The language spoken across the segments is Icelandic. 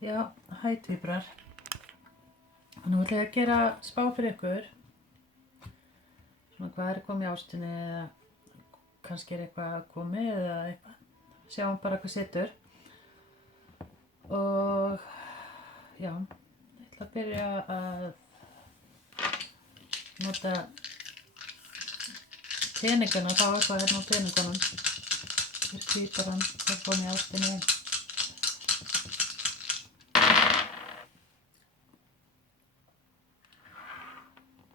Já, hæ tvíbrar. Nú ætla ég að gera spá fyrir ykkur. Svona hvað komið í ástinni eða kannski eitthvað komið eða eitthvað. Sjáum bara hvað situr. Og já, ég ætla að byrja að nota teningana, fá eitthvað hérna á teningunum. Hér tvíbran, hvað komið í ástinni.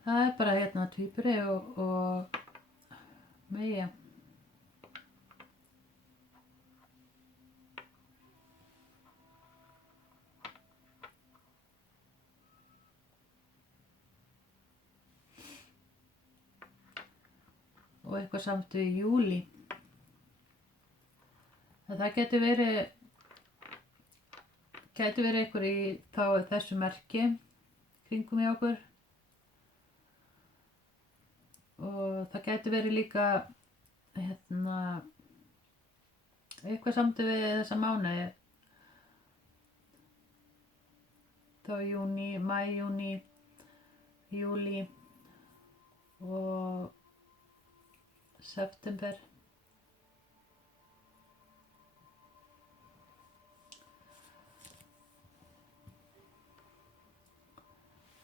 Það bara hérna tvíburi og Meyja. Og eitthvað samt við júlí. Það gæti verið einhver í þessu merki kringum í okkur. Og það gæti verið líka eitthvað samt við þessa mánuði. Þá júní, maí, júní, júlí og september.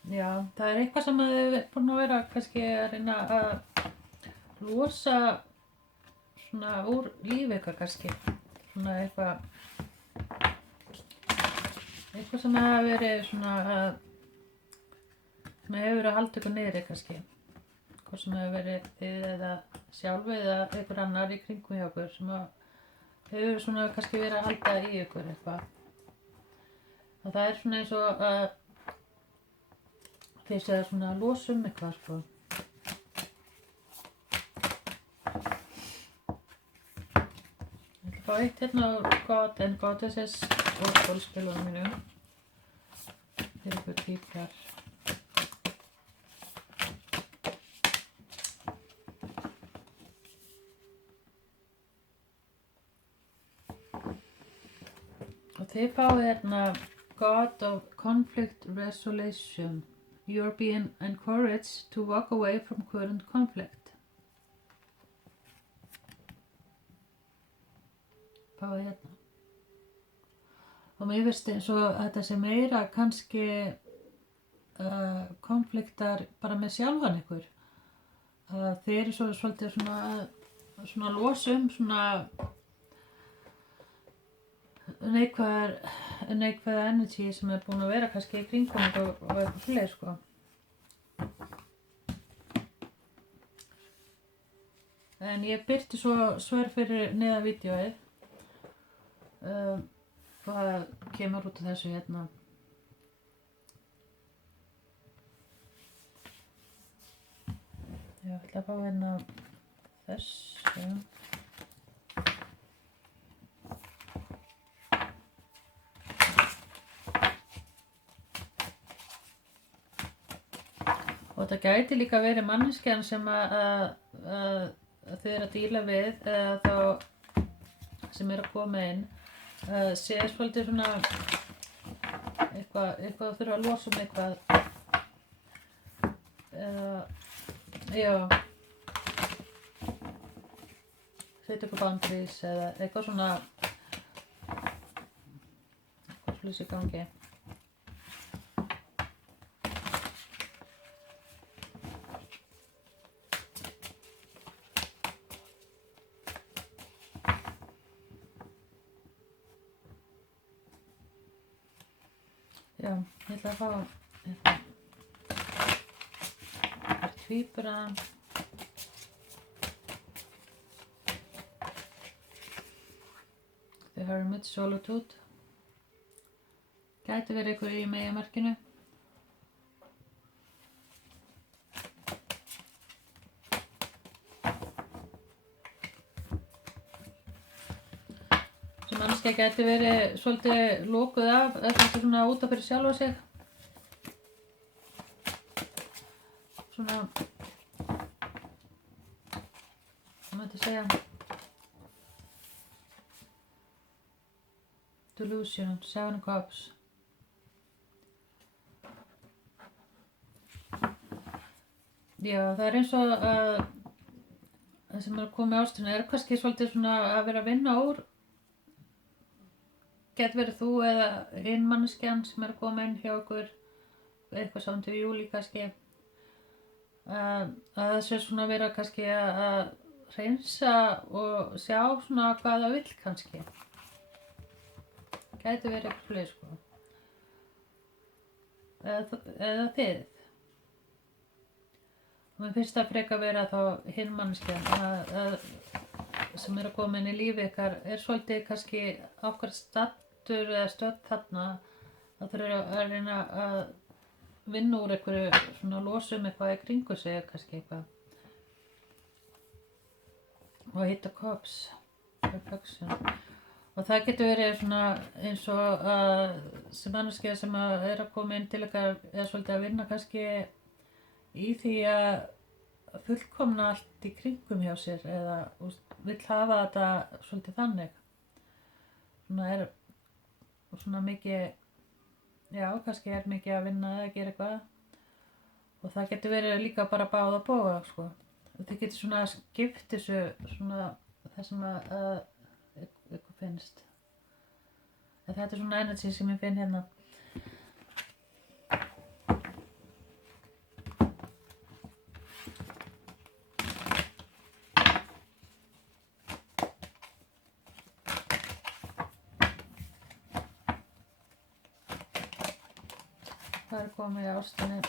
Já, það eitthvað sem þið er búin að vera kannski að reyna að losa svona úr lífi ykkar kannski. Svona eitthvað sem hefur verið svona sem hefur verið að halda ykkur niðri kannski. Hvað sem hefur verið þið eða sjálfi eða einhver annar í kringum hjá ykkur sem hefur svona kannski verið að halda í ykkur eitthvað. Og það er svona eins og að þið séu svona að losa eitthvað sko. Ég ætla að fá eitt hérna á God and Goddesses og skólspilunum mínum. Fyrir ykkur tvíbrar. Og þið fáið hérna God of Conflict Resolution. You're being encouraged to walk away from current conflict. Fáið hérna. Og mér finnst eins og þetta sé meira kannski konfliktar bara með sjálfan ykkur. Þið eru svolítið svona losa svona neikvæða energy sem er búin að vera kannski í kringum og eitthvað svoleiðis sko. En ég birti svo svör fyrir neðan vídeóið hvað kemur út af þessu hérna. Ég ætla að fá hérna þessu. Og þetta gæti líka verið manneskjan sem að þið eru að díla við eða þá sem er að koma inn sé svolítið svona eitthvað að þurfa að losa eitthvað já setja eitthvað boundaries eða eitthvað svona eitthvað slús í gangi. Já, ég ætla að fá tvíbura. The Hermit Solitude. Gæti verið ykkur í Meyjamerkinu. Sem manneskja gæti verið svolítið lokuð af, svolítið svona út af fyrir sjálfa sig. Svona, hvað mætti segja? Delusion, Seven of Cups. Já, það er eins og að það sem er að koma með ástina er kannski svolítið svona að vera að vinna úr, getur verið þú eða hinn manneskjan sem er að koma inn hjá okkur, eitthvað saman til júli kannski, að það sé svona vera kannski að hreinsa og sjá svona hvað það vill kannski. Gæti verið eitthvað fleiri sko. Eða þið. Mér finnst það frekar vera þá hinn manneskjan sem er að koma inn í lífi ykkar er svolítið kannski ákveð stattur eða stödd þarna að þurfa að reyna að vinna úr einhverju svona losum eitthvað í kringu sig kannski eitthvað og hitta kops og það getur verið svona eins og að sem manneskja sem er að koma inn til ykkar er svolítið að vinna kannski í því að fullkomna allt í kringum hjá sér eða vill hafa þetta svolítið þannig svona er svona mikið já, kannski er mikið að vinna eða gera eitthvað og það getur verið líka bara báða bóga sko. Þið getur svona skipt þessu svona það sem að ykkur finnst þetta er svona energy sem ég finn hérna. Það er komið í ástinni.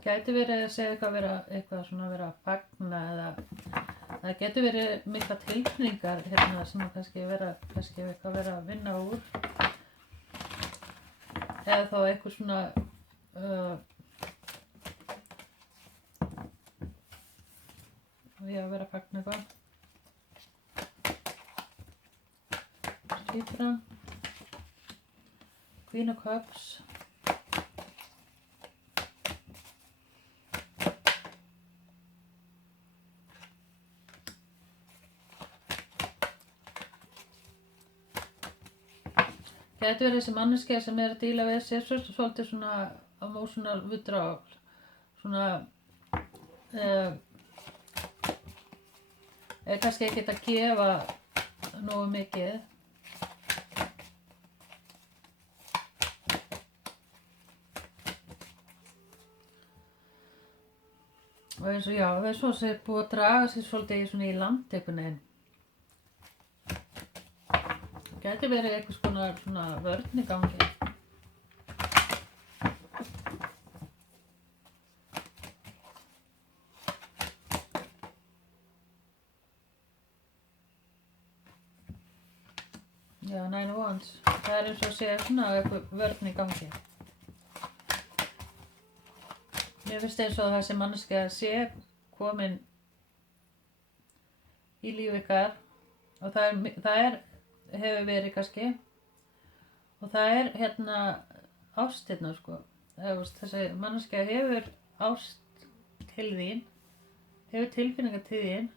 Gæti verið að segja eitthvað svona vera að fagna eða það getur verið mikla tilfinningar hérna sem að kannski eitthvað vera að vinna úr eða þá eitthvað svona að vera að fagna eitthvað Libra Queen of Cups Gæti verið þessi manneskja sem er að díla við sér svolítið svona emotional withdrawal svona er kannski ekkert að gefa nógu mikið og eins og já, við svo sér búið að draga sér svolítið svona í land einhvern veginn Gæti verið eitthvað svona vörn í gangi. Já, Nine of Wands. Það er eins og að segja svona eitthvað vörn í gangi. Mér finnst eins og þessi manneskja sé komin í líf ykkar og það er hefur verið kannski og það er hérna ást hérna sko þessi manneskja hefur ást til þín hefur tilfinningar til þín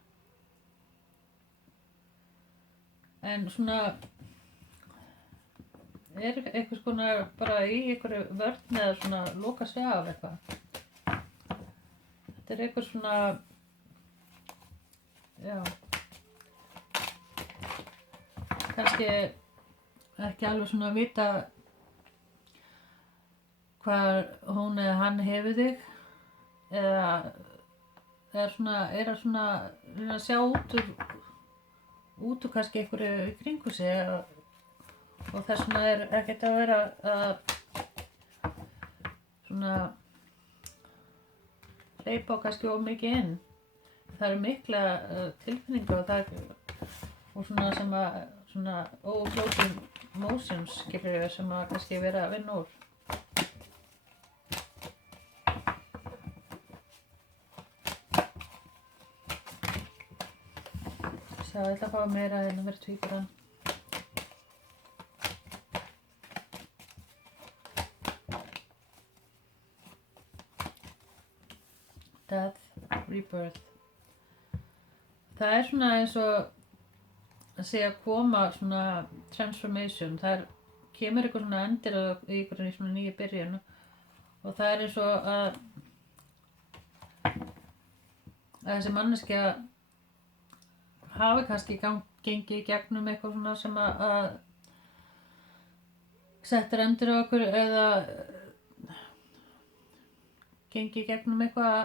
en svona er eitthvað svona bara í einhverju vörn eða svona loka sig af eitthvað þetta er eitthvað svona já kannski ekki alveg svona að vita hvað hún eða hann hefur þig eða er að reyna að sjá út úr kannski einhverju í kringu sig og þess vegna er ekkert að vera að svona hleypa kannski of mikið inn það eru mikla tilfinningar og svona sem að svona overflowing emotions skilur sem að kannski vera að vinna úr Svo ég ætla að fá meira en að vera tvíburan Death, rebirth. Það er svona eins og að segja koma svona transformation, það kemur eitthvað svona endir í einhverjum svona nýju byrjun og það er eins og að þessi manneskja hafi kannski gengið í gegnum eitthvað svona sem að settur endur á okkur eða gengið í gegnum eitthvað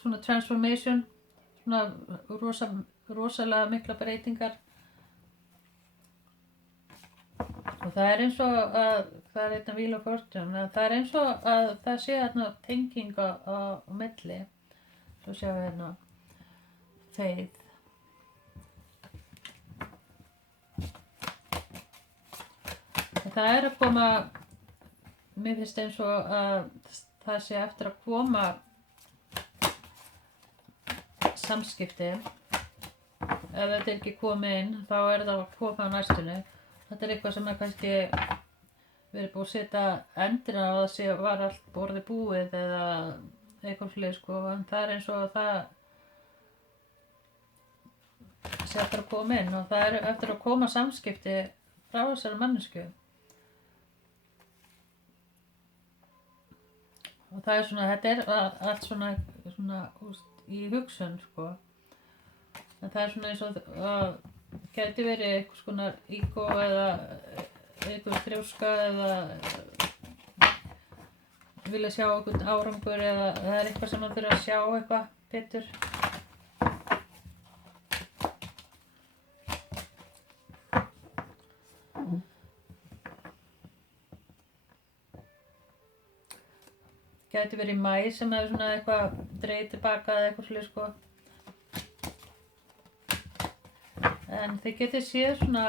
svona transformation, svona rosalega mikla breytingar og það er eins og að það er einna Wheel of Fortune, það er eins og að það sé þarna tenging á milli, svo sjáum við hérna Faith. Það er að koma, mér finnst eins og að það sé eftir að koma samskipti. Ef þetta er ekki komið inn, þá er það að koma á næstunni. Þetta er eitthvað sem er kannski verið búið að setja endina á það var allt borðið búið eða eitthvað slið sko, en það er eins og að það sé eftir að koma inn og það er eftir að koma samskipti frá þessari mannesku. Og það er svona, þetta er allt svona í hugsun sko. En það er svona eins og að gæti verið eitthvað svona ego eða eitthvað þrjóska eða vilja sjá eitthvað árangur eða það er eitthvað sem maður þurfa að sjá eitthvað betur. Gæti verið í maí sem er svona eitthvað dreigð tilbaka eða eitthvað slið sko. En þið getið séð svona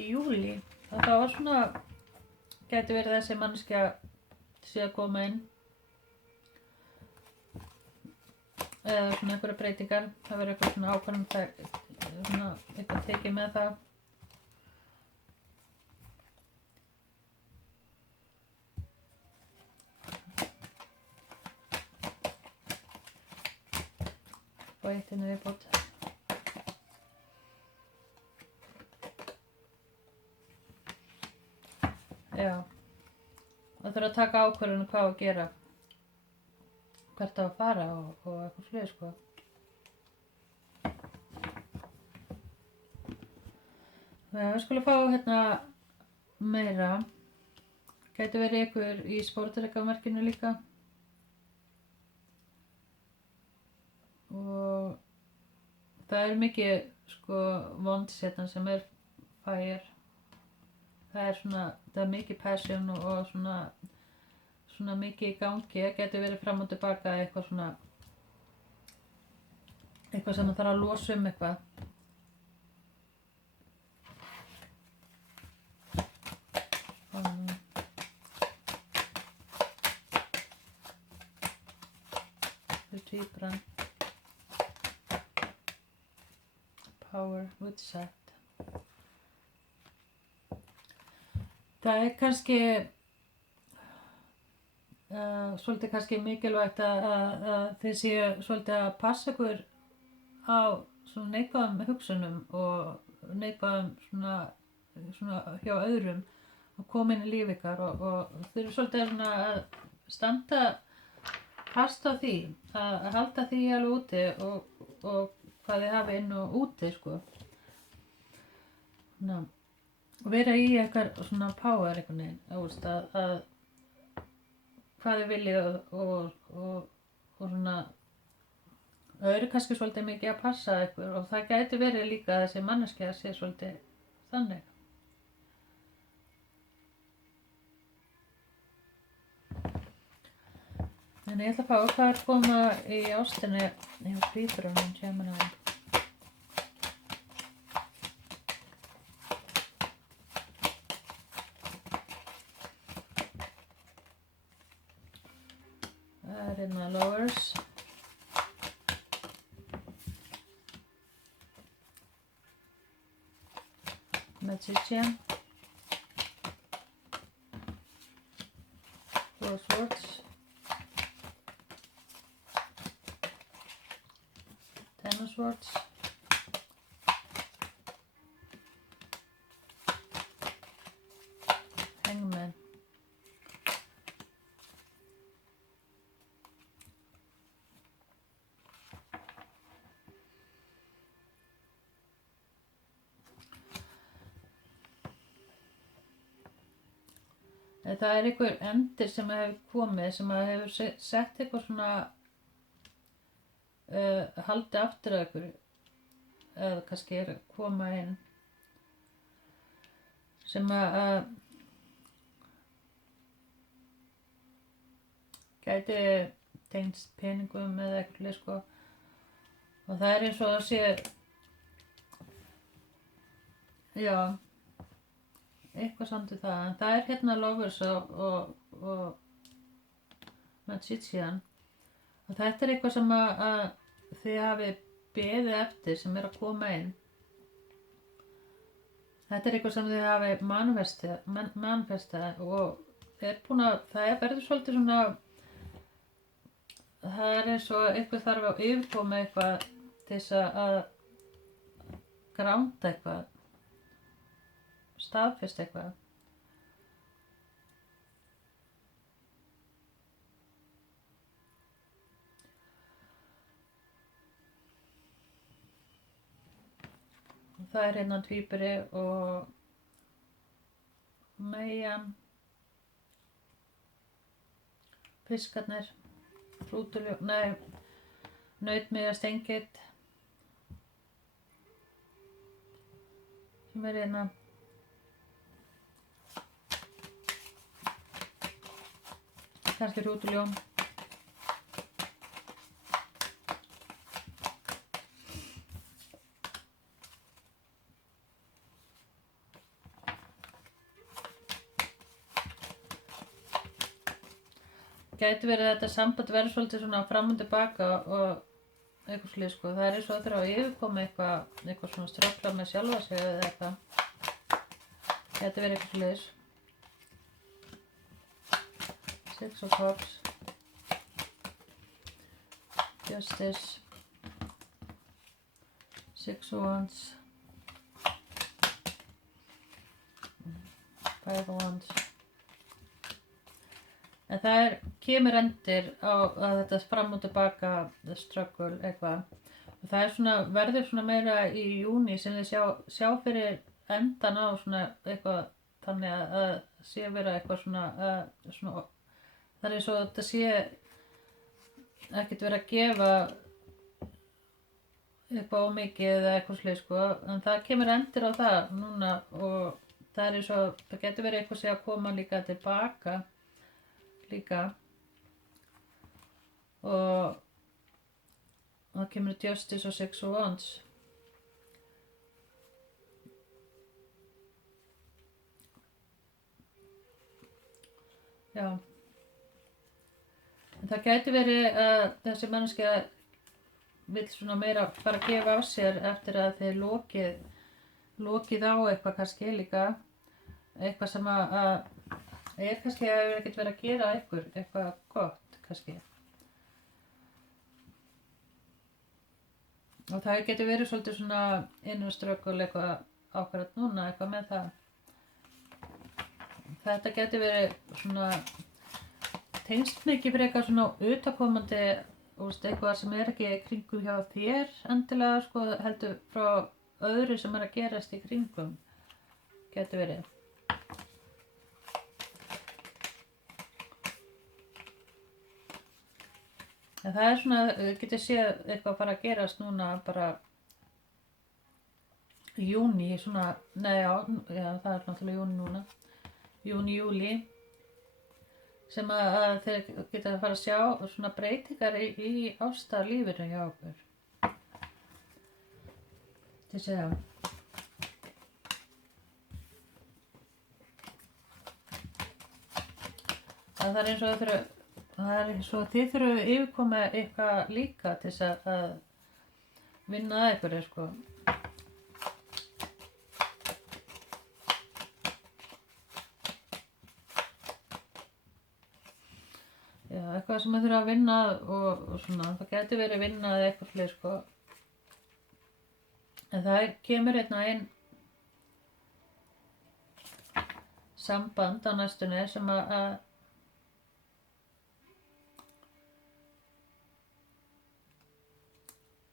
í júli að það var svona gæti verið þessi manneskja sé að koma inn eða svona einhverja breytingar, það verður eitthvað svona ákvæmum svona eitthvað tekið með það. Og eitt inn í viðbót. Já, það þurfa að taka ákvörðun hvað að gera, hvert á að fara og eitthvað slið sko. Við skulum fá hérna meira, gæti verið ykkur í sportdrykkamerkinu líka. Og það er mikið sko vondsétan sem er fire. Það er mikið passion og svona mikið í gangi. Það getur verið fram og tilbaka eitthvað svona eitthvað sem það þarf að losa eitthvað. Tvíbrann. Power with set. Það er kannski svolítið kannski mikilvægt að þið séu svolítið að passa ykkur á svona neikvæðum hugsunum og neikvæðum svona hjá öðrum að koma inn í líf ykkar og þið eru svolítið svona að standa fast á því, að halda því alveg úti og hvað þið hafi inn og úti sko. Og vera í eitthvað svona power einhvern veginn, að hvað þið viljið og svona það eru kannski svolítið mikið að passa ykkur og það gæti verið líka að þessi manneskja sé svolítið þannig. En ég ætla að fá hvað er koma í ástinni hjá Tvíburunum Gemini. Það er hérna Lovers. Magician. Four of Swords, Ten of Swords, Hangman. Það einhver endir sem hefur komið sem hefur sett eitthvað svona haldið aftur að ykkur eða kannski að koma inn sem gæti tengst peningum eða eitthvað sko. Og það eins og að sé já eitthvað samt í það, en það hérna Lovers og Magician og þetta eitthvað sem að þið hafi beðið eftir sem að koma inn. Þetta eitthvað sem þið hafi manifestað og búin að, það verður svolítið svona, það eins og eitthvað þarf að yfirkoma eitthvað til þess að gránda eitthvað, staðfest eitthvað. Og það hérna tvíburi og meyjan, fiskarnir, hrúturljón, nautmeyja stengill sem hérna kannski hrúturljón. Gæti verið þetta samband verður svolítið svona fram og tilbaka og eitthvað slið sko. Það eins og það þurfa að yfirkoma eitthvað svona ströggla með sjálfa sig eða eitthvað. Gæti verið eitthvað sliðis. Six of Cups, Justice, Six of Wands, Five of Wands. En það kemur endir á að þetta fram og tilbaka struggle eitthvað. Og það svona, verður svona meira í júní sem þið sjá fyrir endan á svona eitthvað þannig að sé vera eitthvað svona, svona það eins og þetta sé ekkert verið að gefa eitthvað ómikið eða eitthvað slið sko, en það kemur endir á það núna og það eins og það getur verið eitthvað sem að koma líka tilbaka líka og það kemur Justice og Six of Wands. Já. En það gæti verið að þessi manneskja vill svona meira bara gefa af sér eftir að þið lokið á eitthvað kannski líka. Eitthvað sem að kannski hefur ekkert verið að gera eitthvað gott kannski. Og það getur verið svolítið svona innanströggul eitthvað ákvarðat núna eitthvað með það. Þetta getur verið svona tengst mikið fyrir eitthvað svona utakomandi eitthvað sem ekki kringum hjá þér endilega sko, heldur frá öðru sem að gerast í kringum getur verið. En það svona, getur séð eitthvað fara að gerast núna bara í júní svona, já það náttúrulega júní núna, júní, júlí. Sem að þeir geta að fara að sjá svona breytingar í ástarlífinu hjá okkur. Til að segja. Það er eins og þið þurfum að yfirkoma eitthvað líka til þess að vinna að ykkur sko. eitthvað sem þurfa að vinna og svona, það gæti verið vinna eða eitthvað fleiri sko. En það kemur hérna inn samband á næstunni sem að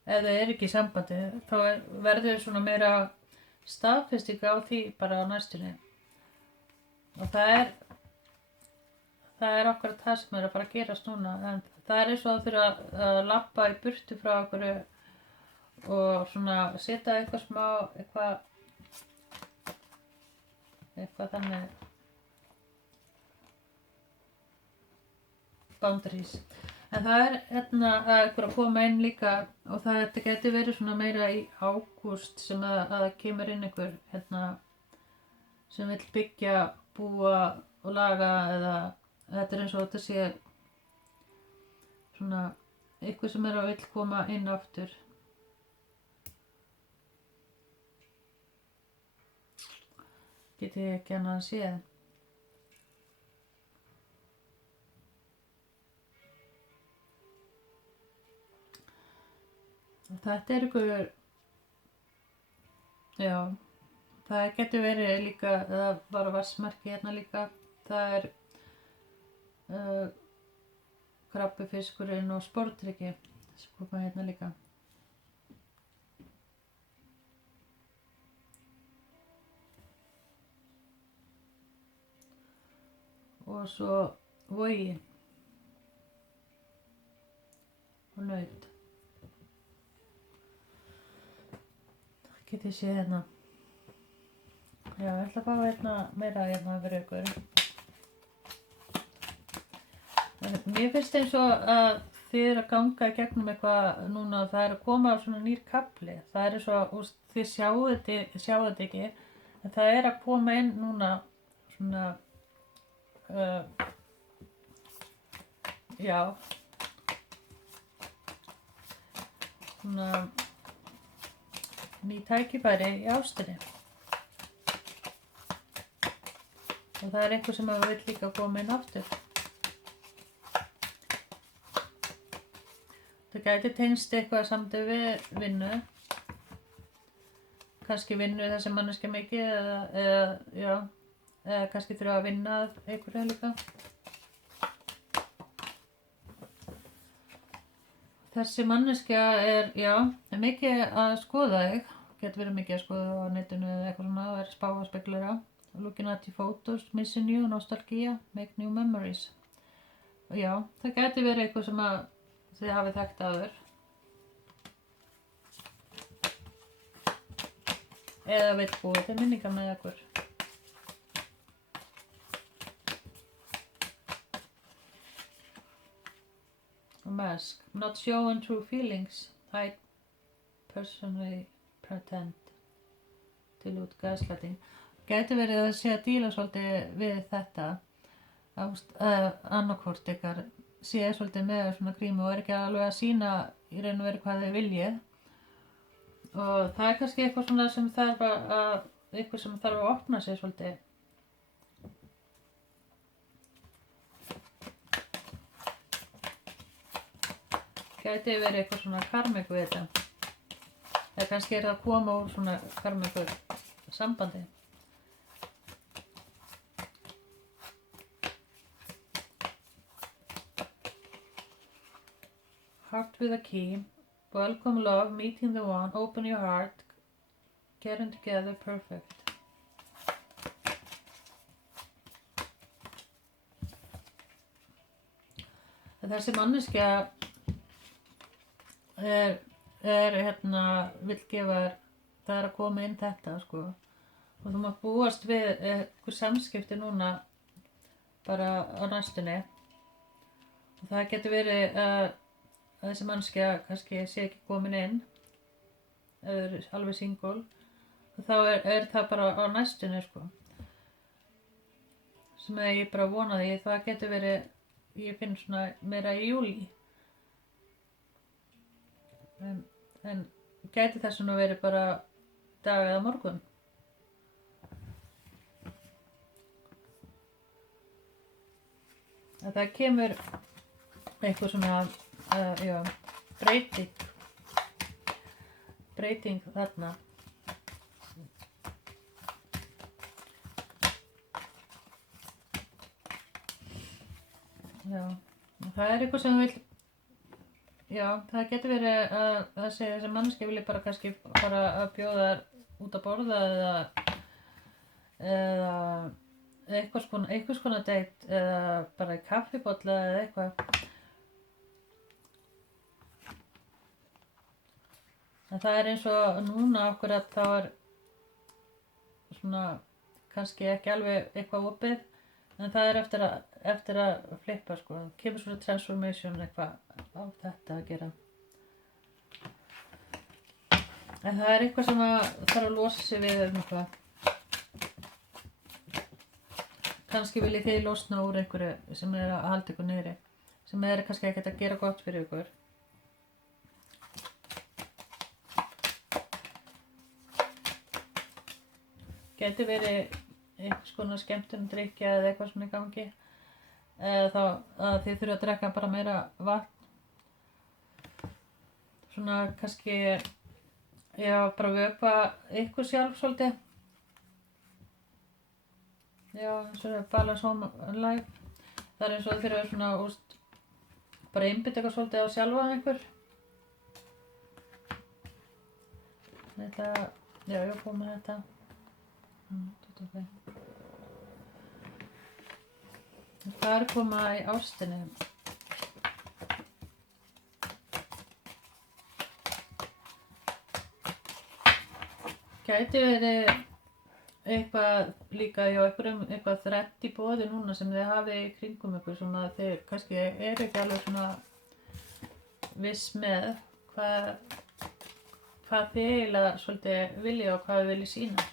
ef það ekki í sambandi þá verður svona meira staðfesting á því bara á næstunni og það er akkurat það sem að fara að gerast núna en það eins og það þurfa að labba í burtu frá okkur og svona setja eitthvað smá eitthvað þannig boundaries en það hérna eitthvað að koma inn líka og þetta geti verið svona meira í ágúst sem að kemur inn einhver hérna sem vill byggja, búa og laga eða þetta eins og þetta sé svona eitthvað sem að vill koma inn aftur geti ég ekki annað að séð þetta ykkur já það getur verið líka það var vatnsmerki hérna líka það krabbifiskurinn og sportryggi sem koma hérna líka og svo vogi og naut getið séð hérna já, ég ætla að fá hérna meira hérna fyrir ykkur en mér finnst eins og að þið að ganga í gegnum eitthvað núna það að koma á svona nýr kafli það eins og þið sjáu þetta ekki en það að koma inn núna svona já svona ný tækifæri í ástinni og það einhver sem að vill líka koma inn aftur það gæti tengst eitthvað samt við vinnu kannski vinnu þessi manneskja mikið eða kannski þurfa að vinna einhverja líka þessi manneskja er mikið að skoða þig getur verið mikið að skoða á netinu eða eitthvað svona og spá og spekulera looking at your photos, missing you, nostalgia make new memories og já, það getur verið eitthvað sem að þið hafið þekkt áður eða vill búið til minningar með ykkur mask not showing true feelings I personally pretend til út gaslighting getur verið að sé að díla svolítið við þetta annarkvort ykkar sé svolítið með svona grímu og ekki alveg að sína í raun og veru hvað þau vilji og það kannski eitthvað svona sem þarf að opna sig svolítið gæti verið eitthvað svona karmik við þetta eða kannski það að koma úr svona karmiku sambandi heart with a key welcome love, meeting the one open your heart getting together perfect þessi manneskja hérna vill gefa það að koma inn þetta sko og þú mátt búast við einhver samskipti núna bara á næstunni og það getur verið að þessi manneskja kannski sé ekki komin inn eða alveg single og þá það bara á næstunni sko sem ég bara vona því það getur verið ég finn svona meira í júlí en gæti þess að verið bara dag eða morgun að það kemur eitthvað svona já, breyting þarna. Já, það er eitthvað sem þú vill, já, það getur verið að þessi manneskja vilji bara kannski bara að bjóða þær út að borða eða einhvers konar date eða bara í kaffibolla eða eitthvað. En það er eins og núna akkurat þá er svona kannski ekki alveg eitthvað opið, en það er eftir að flippa sko, kemur svona transformation eitthvað á þetta að gera. En það er eitthvað sem þarf að losa sig við eitthvað. Kannski viljið þið losna úr einhverju sem er að halda ykkur niðri, sem er kannski ekkert að gera gott fyrir ykkur. Gæti verið einhvers konar skemmtunardrykkja eða eitthvað svona í gangi, eða þá að þið þurfa að drekka bara meira vatn, svona kannski, já, bara vökva ykkur sjálf svolítið. Já, eins og balance home life. Það er eins og þið þurfa svona, bara einbytta ykkur svolítið á sjálfan ykkur. Þetta, já, ég er búin með þetta. Það er koma í ástinni. Gæti verið eitthvað líka hjá einhverjum, eitthvað þrætt í boði núna sem þið hafið í kringum ykkur sem að þið kannski eru ekki alveg svona viss með hvað þið eiginlega svolítið vilja og hvað þið viljið sýna.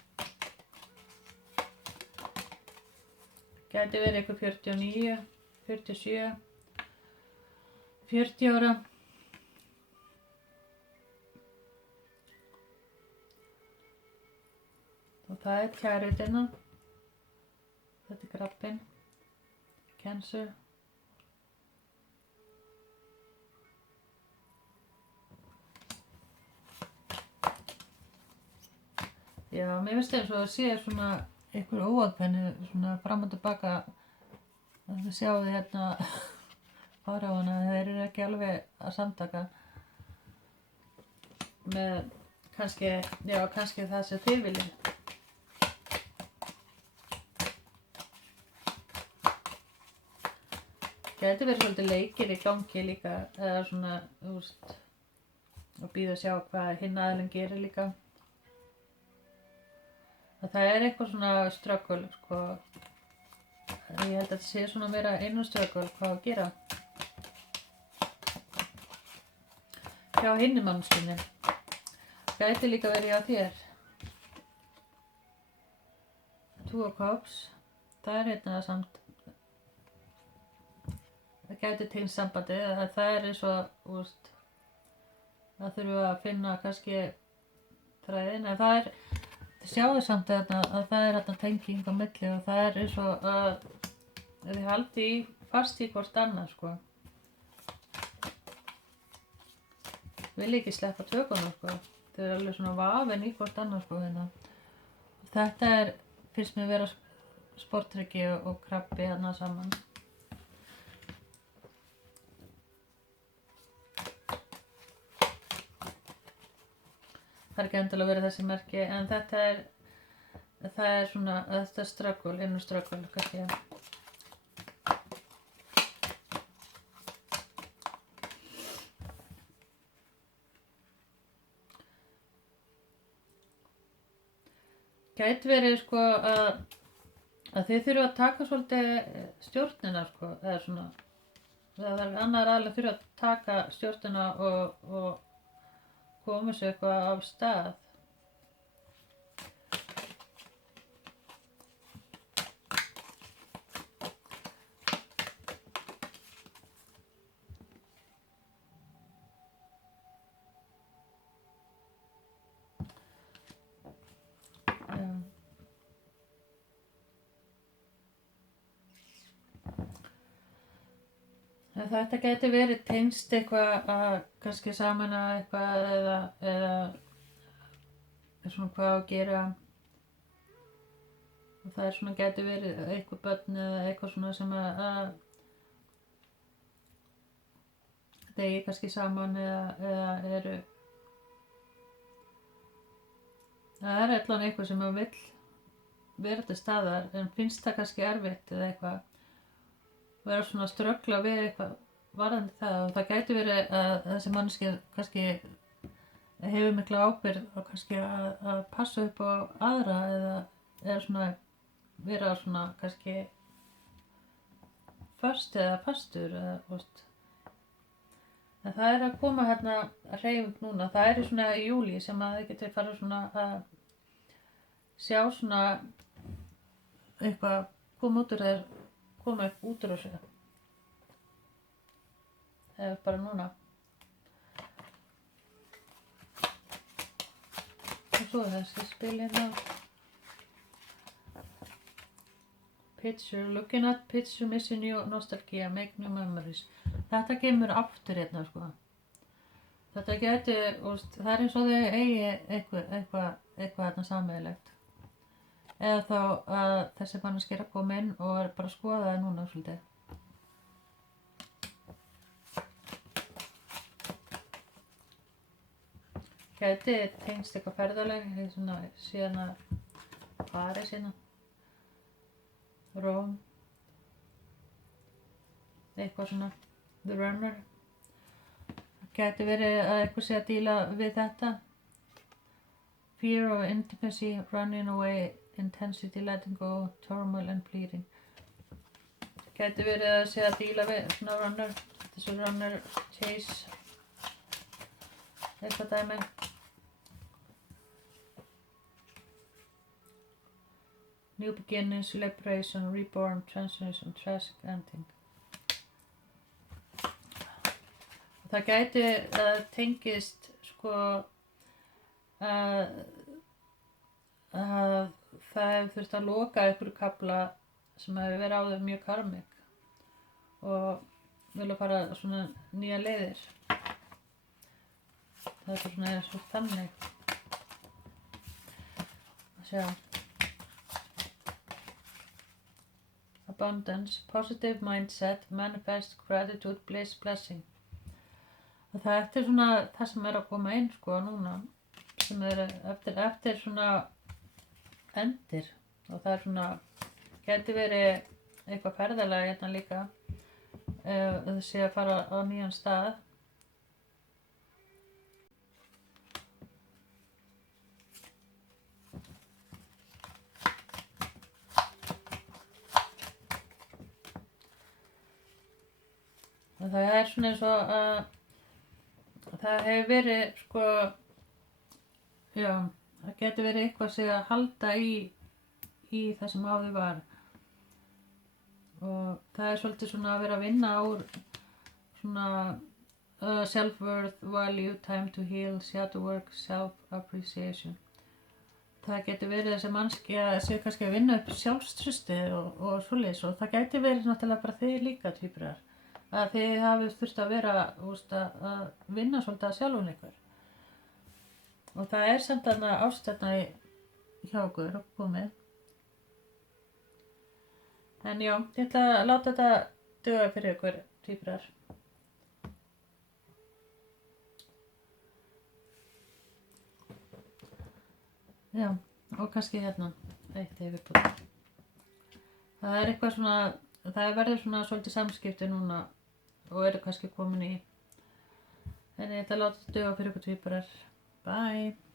Gæti verið eitthvað 49, 47, 40 ára. Og það er kærutina. Þetta er krabbinn. Cancer. Já, mér finnst eins og að sé svona einhver óákveðni svona fram og tilbaka. Það sjáum við hérna faraóana, þeir eru ekki alveg að samtaka með kannski, já, kannski það sem þið viljið. Gæti verið svolítið leikir í gangi líka, eða svona, þú veist, og bíða að sjá hvað hinn aðilinn gerir líka. Það er eitthvað svona struggle, sko. Ég held að þetta sé svona meira einu struggle hvað að gera. Hjá hinni manneskjunni. Gæti líka verið hjá þér. Two of Cups. Það er hérna samt. Það gæti til sambandi, það er eins og, þú veist, það þurfum að finna kannski þræðin, en það er, þið sjáðu samt að það er þarna tenging á milli og það er eins og að þið haldi fast í hvort annað, sko. Vilja ekki sleppa tökunum, sko. Þið er alveg svona vafin í hvort annað, sko, hérna. Þetta er, finnst mér vera sportryggi og krabbi hérna saman. Það er ekki endilega verið þessi merki, en það er svona, þetta er struggle, innu struggle, kannski. Gæti verið, sko, að þið þurfa að taka svolítið stjórnina, sko, eða svona, það er annar aðeins þurfa að taka stjórnina og koma sér eitthvað af stað. En þetta geti verið tengst eitthvað að kannski saman að eitthvað eða svona hvað á að gera og það svona geti verið eitthvað börn eða eitthvað svona sem að þegi kannski saman eða eru það er allan eitthvað sem maður vill vera til staðar en finnst það kannski erfitt eða eitthvað vera svona að ströggla við eitthvað varðandi það og það gæti verið að þessi manneskja kannski hefur mikla ábyrgð og kannski að passa upp á aðra eða svona vera svona kannski föst eða fastur eða veist. En það er að koma hérna hreyfing núna, það er svona í júlí sem að þið getur farið svona að sjá svona eitthvað koma út úr þér, koma upp út úr þessu. Eða bara núna. Og svo þessi spil hérna. Picture, looking at picture, missing new nostalgia, make new memories. Þetta kemur aftur hérna sko. Þetta geti, það er eins og þau eigi eitthvað hérna sameiginlegt. Eða þá að þessi manneskja er að koma inn og er bara að skoða það núna svolítið. Geti tengst eitthvað ferðaleg, svona síðan að París hérna. Rome. Eitthvað svona. The Runner. Það gæti verið að eitthvað sé að díla við þetta. Fear of intimacy, running away, intensity, letting go, turmoil and pleading. Það gæti verið að sé að díla við svona runner. Þessu runner chase. Eitthvað dæmi. New beginnings, liberation, reborn, transformation, tragic ending. Það gæti tengist sko að það hefur þurft að loka einhverju kafla sem hefur verið áður mjög karmik og vilja fara svona nýja leiðir. Það er svona eins og þannig. Að sjá. Abundance, positive mindset, manifest, gratitude, bliss, blessing. Og þetta er svona það sem er að koma inn sko núna sem er eftir svona endir og það er svona geti verið eitthvað ferðalega hérna líka það sé að fara á nýjan stað. Og það er svona eins og að það hefur verið sko, já, það getur verið eitthvað sig að halda í það sem áður var og það er svolítið svona að vera að vinna úr svona self-worth, value, time to heal, shadow work, self-appreciation. Það getur verið þessi mannski að sé kannski að vinna upp sjálfstrustið og svoleiðis og það getur verið náttúrulega bara þið líka tvíburar. Að þið hafið þurft að vera að vinna svolítið að sjálfum ykkur og það er samt þarna ástæðna hjá okkur komið en já, ég ætla að láta þetta duga fyrir ykkur tvíburar. Já, og kannski hérna eitt yfirbútt. Það er eitthvað svona, það verður svona svolítið samskipti núna og eru kannski komin í en ég ætla að láta þetta duga fyrir ykkur tvíburar. Bye!